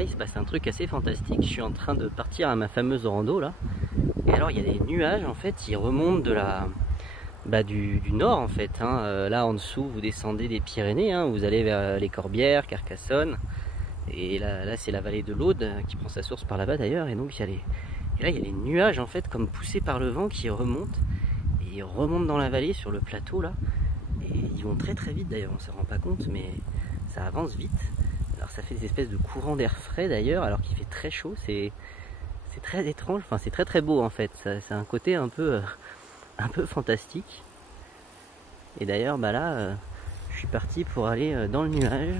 là il se passe un truc assez fantastique. Je suis en train de partir à ma fameuse rando là. Et alors il y a des nuages en fait, ils remontent de la... du nord en fait, hein. Là en dessous vous descendez des Pyrénées, hein. Vous allez vers les Corbières, Carcassonne. Et là c'est la vallée de l'Aude qui prend sa source par là-bas d'ailleurs. Et donc et là il y a les nuages en fait comme poussés par le vent qui remontent. Et ils remontent dans la vallée sur le plateau là. Et ils vont très très vite d'ailleurs, on ne se rend pas compte mais ça avance vite. Alors ça fait des espèces de courants d'air frais d'ailleurs alors qu'il fait très chaud. C'est très étrange, enfin c'est très très beau en fait. C'est un côté un peu fantastique. Et d'ailleurs là je suis parti pour aller dans le nuage,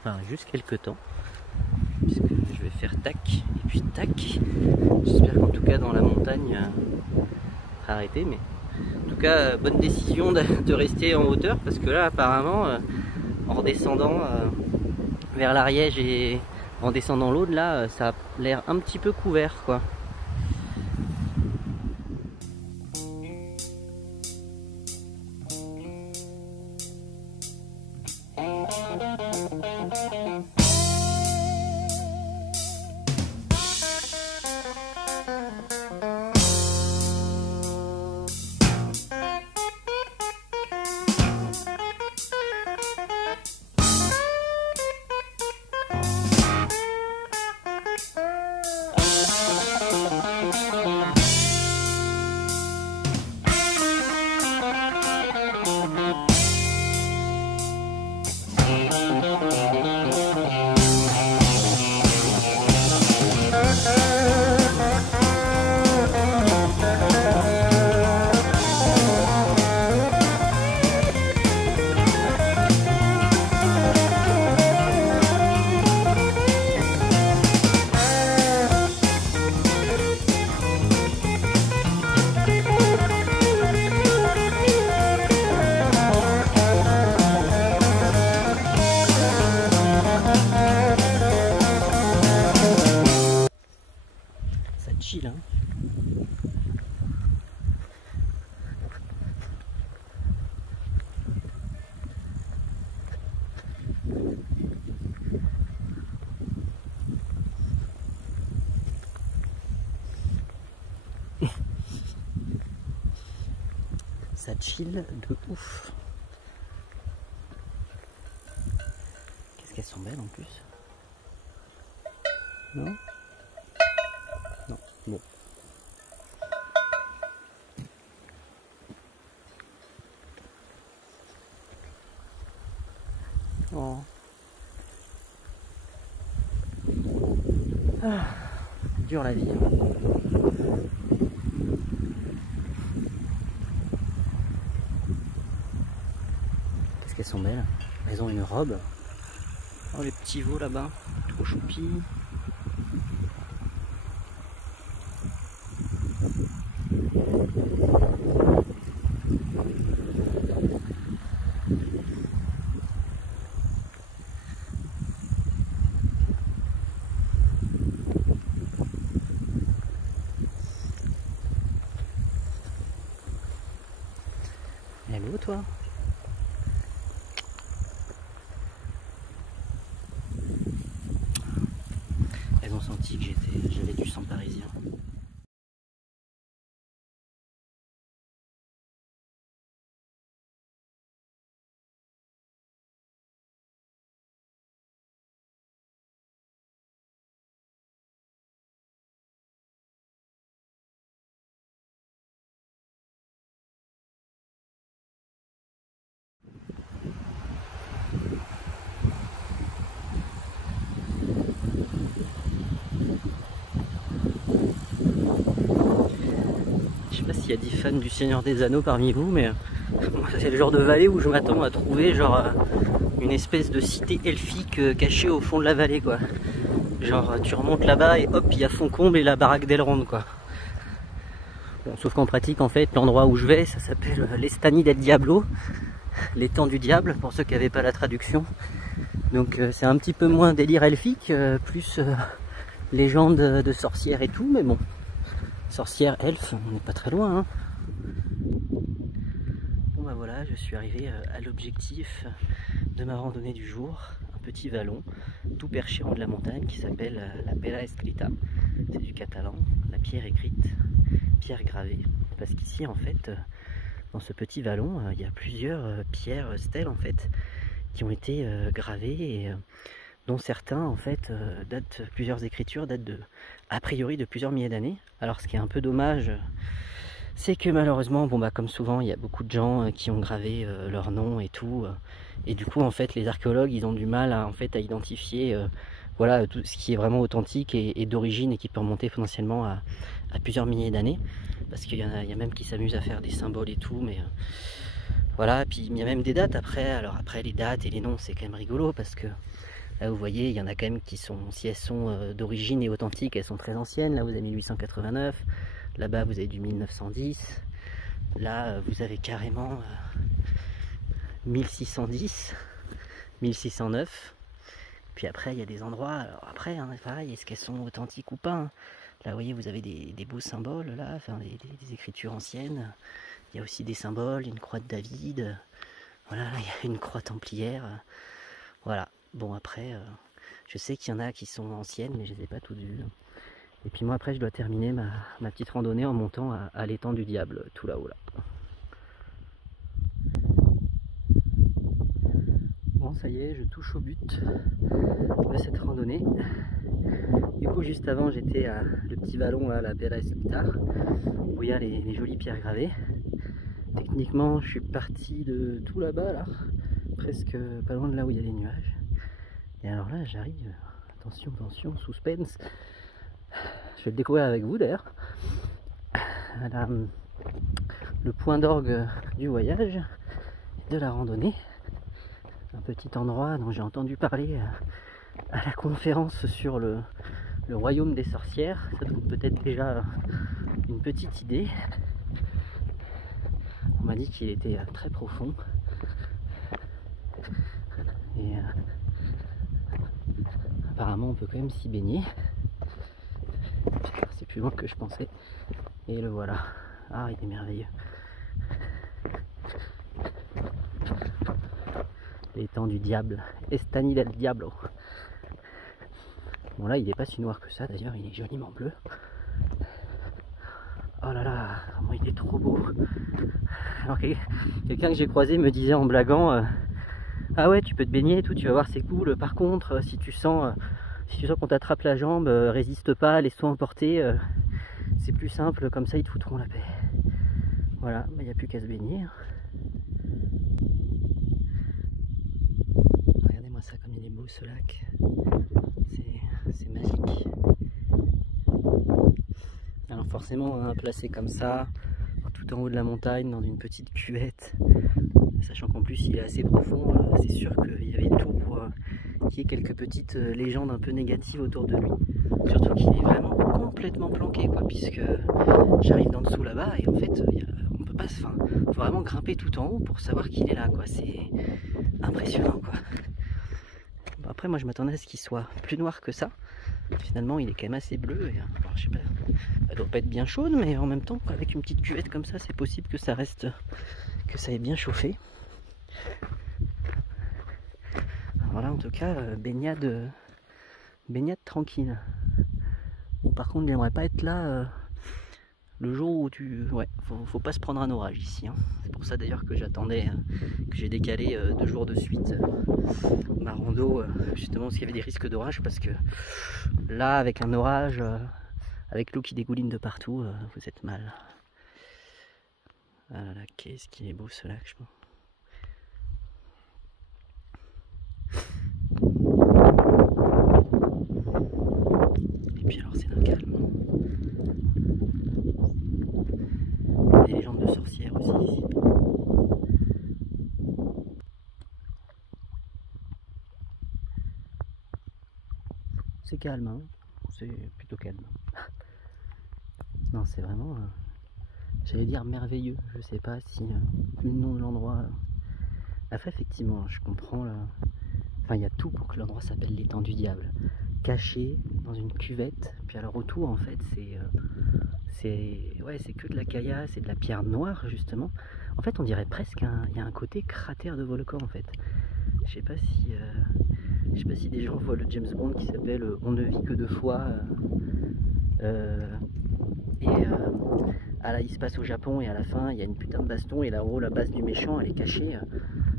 enfin juste quelques temps, puisque je vais faire tac et puis tac. J'espère qu'en tout cas dans la montagne ça sera arrêté, mais en tout cas bonne décision de rester en hauteur, parce que là apparemment en redescendant vers l'Ariège et en descendant l'Aude là, ça a l'air un petit peu couvert quoi. Chill, hein. Ça chill de ouf. Qu'est-ce qu'elles sont belles en plus. Non ? Non, bon. Oh. Ah, dure la vie. Qu'est-ce qu'elles sont belles. Elles ont une robe. Oh les petits veaux là-bas, trop choupis. Elle est où toi? Elles ont senti que j'avais du sang parisien. Je sais pas s'il y a des fans du Seigneur des Anneaux parmi vous, mais c'est le genre de vallée où je m'attends à trouver genre une espèce de cité elfique cachée au fond de la vallée quoi. Genre tu remontes là-bas et hop il y a Foncombe et la baraque d'Elrond quoi. Bon, sauf qu'en pratique en fait l'endroit où je vais ça s'appelle l'Estany del Diablo, l'étang du diable pour ceux qui n'avaient pas la traduction. Donc c'est un petit peu moins délire elfique, plus légende de sorcières et tout, mais bon. Sorcière, elfe, on n'est pas très loin. Hein. Bon bah voilà, je suis arrivé à l'objectif de ma randonnée du jour. Un petit vallon tout perché en haut de la montagne qui s'appelle la Pera Escrita. C'est du catalan, la pierre écrite, pierre gravée. Parce qu'ici en fait, dans ce petit vallon, il y a plusieurs pierres stèles en fait qui ont été gravées et dont certains en fait plusieurs écritures datent a priori de plusieurs milliers d'années. Alors ce qui est un peu dommage, c'est que malheureusement, bon bah comme souvent, il y a beaucoup de gens qui ont gravé leur nom et tout, et du coup en fait les archéologues ils ont du mal à identifier voilà tout ce qui est vraiment authentique et d'origine et qui peut remonter potentiellement à plusieurs milliers d'années, parce qu'il y a même qui s'amusent à faire des symboles et tout, mais voilà. Puis il y a même des dates après. Alors après les dates et les noms c'est quand même rigolo, parce que là vous voyez il y en a quand même qui sont, si elles sont d'origine et authentiques, elles sont très anciennes. Là vous avez 1889, là-bas vous avez du 1910, là vous avez carrément 1610, 1609. Puis après il y a des endroits, alors après hein, pareil, est-ce qu'elles sont authentiques ou pas hein. Là vous voyez vous avez des beaux symboles là, enfin, des écritures anciennes. Il y a aussi des symboles, une croix de David, voilà, il y a une croix templière, voilà. Bon après, je sais qu'il y en a qui sont anciennes, mais je ne les ai pas toutes vues. Et puis moi après je dois terminer ma petite randonnée en montant à l'étang du diable, tout là-haut là. Bon ça y est, je touche au but de cette randonnée. Du coup juste avant j'étais à le petit vallon là, la Pera Escrita, où il y a les jolies pierres gravées. Techniquement je suis parti de tout là-bas là, presque pas loin de là où il y a les nuages. Et alors là j'arrive, attention, attention, suspense, je vais le découvrir avec vous d'ailleurs, le point d'orgue du voyage, de la randonnée, un petit endroit dont j'ai entendu parler à la conférence sur le royaume des sorcières. Ça donne peut-être déjà une petite idée. On m'a dit qu'il était très profond et apparemment on peut quand même s'y baigner. C'est plus loin que je pensais. Et le voilà. Ah, il est merveilleux. L'étang du diable. Estany del Diablo. Bon là il n'est pas si noir que ça d'ailleurs, il est joliment bleu. Oh là là, comment il est trop beau. Alors quelqu'un que j'ai croisé me disait en blaguant ah ouais tu peux te baigner et tout, tu vas voir c'est cool. Par contre si tu sens qu'on t'attrape la jambe, résiste pas, laisse-toi emporter, c'est plus simple, comme ça ils te foutront la paix. Voilà, il n'y a plus qu'à se baigner. Regardez-moi ça comme il est beau ce lac, c'est magique. Alors forcément hein, placé comme ça, tout en haut de la montagne, dans une petite cuvette, sachant qu'en plus il est assez profond, c'est sûr qu'il y avait tout pour qu'il y ait quelques petites légendes un peu négatives autour de lui. Surtout qu'il est vraiment complètement planqué quoi, puisque j'arrive d'en dessous là-bas et en fait on peut pas, faut vraiment grimper tout en haut pour savoir qu'il est là quoi, c'est impressionnant quoi. Bon, après moi je m'attendais à ce qu'il soit plus noir que ça. Finalement il est quand même assez bleu et, alors, je sais pas, elle doit pas être bien chaude, mais en même temps avec une petite cuvette comme ça c'est possible que ça reste, que ça ait bien chauffé. Voilà, en tout cas baignade tranquille. Bon, par contre j'aimerais pas être là le jour où ouais, faut pas se prendre un orage ici hein. C'est pour ça d'ailleurs que j'attendais, que j'ai décalé 2 jours de suite ma rando, justement parce qu'il y avait des risques d'orage, parce que là avec un orage, avec l'eau qui dégouline de partout, vous êtes mal. Ah là là, qu'est-ce qu'il est beau ce lac, je pense. Et puis alors c'est d'un calme. Il y a des légendes de sorcières aussi ici. C'est calme, hein, c'est plutôt calme. Non, c'est vraiment, j'allais dire merveilleux, je sais pas si le nom de l'endroit. Après, effectivement, je comprends là. Enfin, il y a tout pour que l'endroit s'appelle l'étang du diable. Caché dans une cuvette, puis alors autour, en fait, c'est que de la caillasse et de la pierre noire, justement. En fait, on dirait presque il y a un côté cratère de volcan, en fait. Je sais pas si Je sais pas si des gens voient le James Bond qui s'appelle On ne vit que deux fois. Ah là, il se passe au Japon et à la fin il y a une putain de baston et là-haut la base du méchant elle est cachée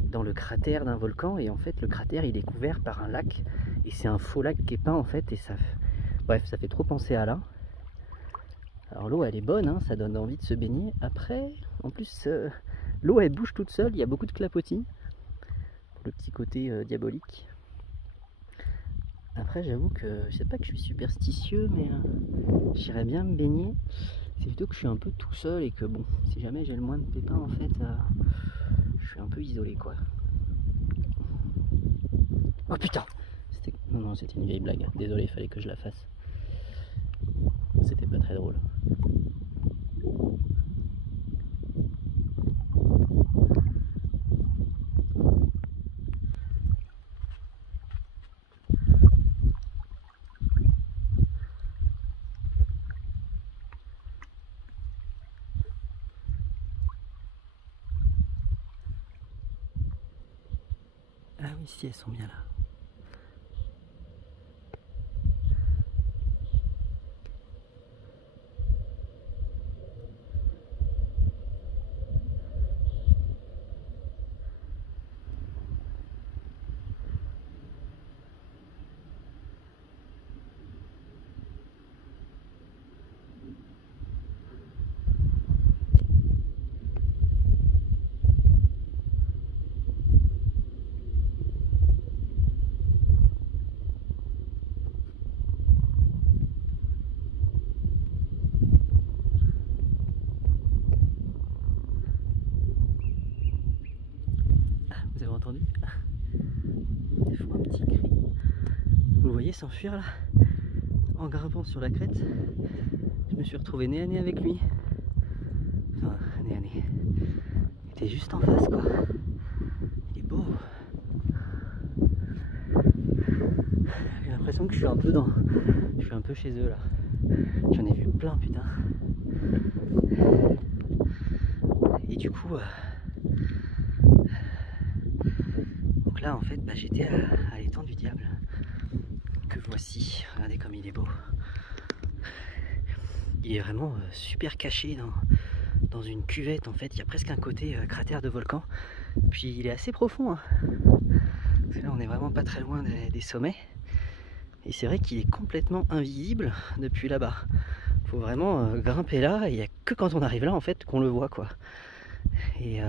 dans le cratère d'un volcan et en fait le cratère il est couvert par un lac et c'est un faux lac qui est peint en fait et ça, bref ça fait trop penser à là. Alors l'eau elle est bonne, hein, ça donne envie de se baigner. Après en plus l'eau elle bouge toute seule, il y a beaucoup de clapotis pour le petit côté diabolique. Après j'avoue que je sais pas que je suis superstitieux mais j'irais bien me baigner. C'est plutôt que je suis un peu tout seul et que bon, si jamais j'ai le moindre pépin en fait, je suis un peu isolé quoi. Oh putain! Non, c'était une vieille blague, désolé, il fallait que je la fasse. C'était pas très drôle. Ah oui, si, elles sont bien là. Vous avez entendu? Des fois un petit cri. Vous le voyez s'enfuir là? En grimpant sur la crête, je me suis retrouvé nez à nez avec lui. Enfin, nez à nez. Il était juste en face quoi. Il est beau. J'ai l'impression que je suis un peu dans. Je suis un peu chez eux là. J'en ai vu plein putain. Et du coup. Donc là en fait bah, j'étais à l'étang du diable. Que voici. Regardez comme il est beau. Il est vraiment super caché dans une cuvette en fait. Il y a presque un côté cratère de volcan. Puis il est assez profond. Hein. Parce que là on est vraiment pas très loin des sommets. Et c'est vrai qu'il est complètement invisible depuis là-bas. Faut vraiment grimper là. Et il n'y a que quand on arrive là en fait qu'on le voit quoi. Et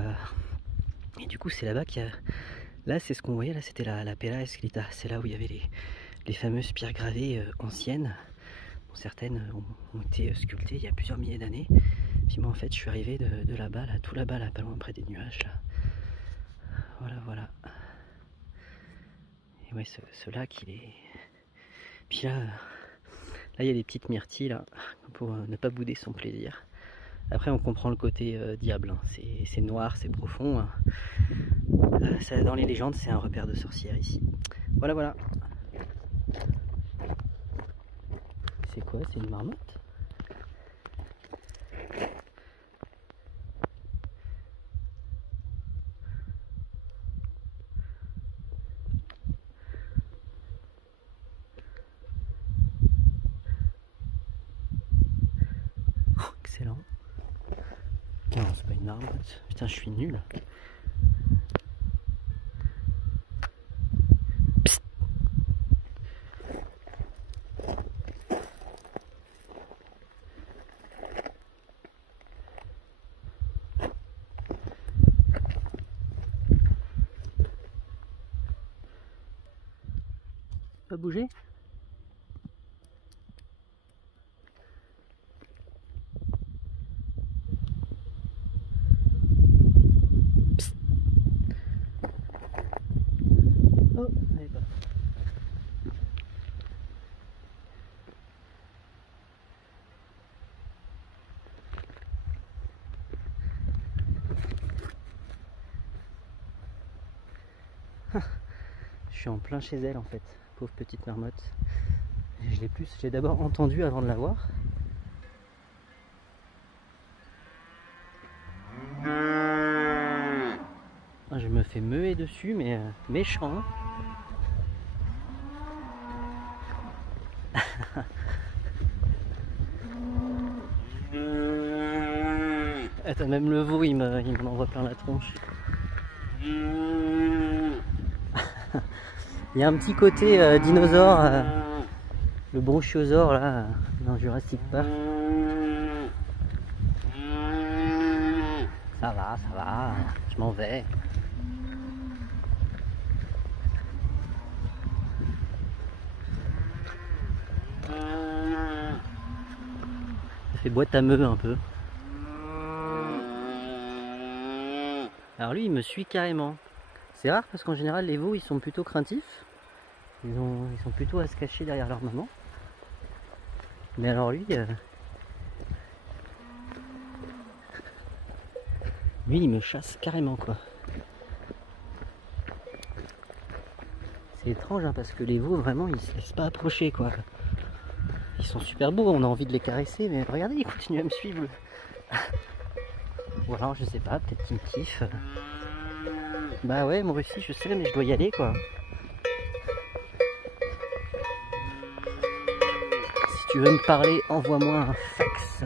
du coup c'est là-bas qu'il y a. Là c'est ce qu'on voyait, là c'était la Pella Escrita. C'est là où il y avait les fameuses pierres gravées anciennes. Certaines ont été sculptées il y a plusieurs milliers d'années. Puis moi en fait je suis arrivé de là-bas, là, tout là-bas, là, pas loin près des nuages. Là. Voilà, voilà. Et ouais, ce lac il est. Puis là il y a des petites myrtilles là, pour ne pas bouder son plaisir. Après on comprend le côté diable, hein. C'est noir, c'est profond. Hein. Ça, dans les légendes c'est un repère de sorcières ici. Voilà, voilà. C'est quoi? C'est une marmotte? Oh, excellent. Non, c'est pas une marmotte. Putain, je suis nul. Psst. Pas bouger. Psst. Oh, allez pas. Je suis en plein chez elle en fait, pauvre petite marmotte. J'ai d'abord entendu avant de la voir. Je me fais meuer dessus, mais méchant. Hein. Attends, même le veau, il m'en envoie plein la tronche. Il y a un petit côté dinosaure, le bronchiosaure là, dans Jurassic Park. Ça va, je m'en vais. Ça fait boîte à meux un peu. Alors lui il me suit carrément. C'est rare parce qu'en général les veaux ils sont plutôt craintifs. Ils sont plutôt à se cacher derrière leur maman. Mais alors lui il me chasse carrément quoi. C'est étrange hein, parce que les veaux vraiment ils se laissent pas approcher quoi. Ils sont super beaux, on a envie de les caresser mais regardez ils continuent à me suivre. Ou alors je sais pas, peut-être qu'ils me kiffent. Bah ouais moi aussi je sais mais je dois y aller quoi. Si tu veux me parler, envoie-moi un fax.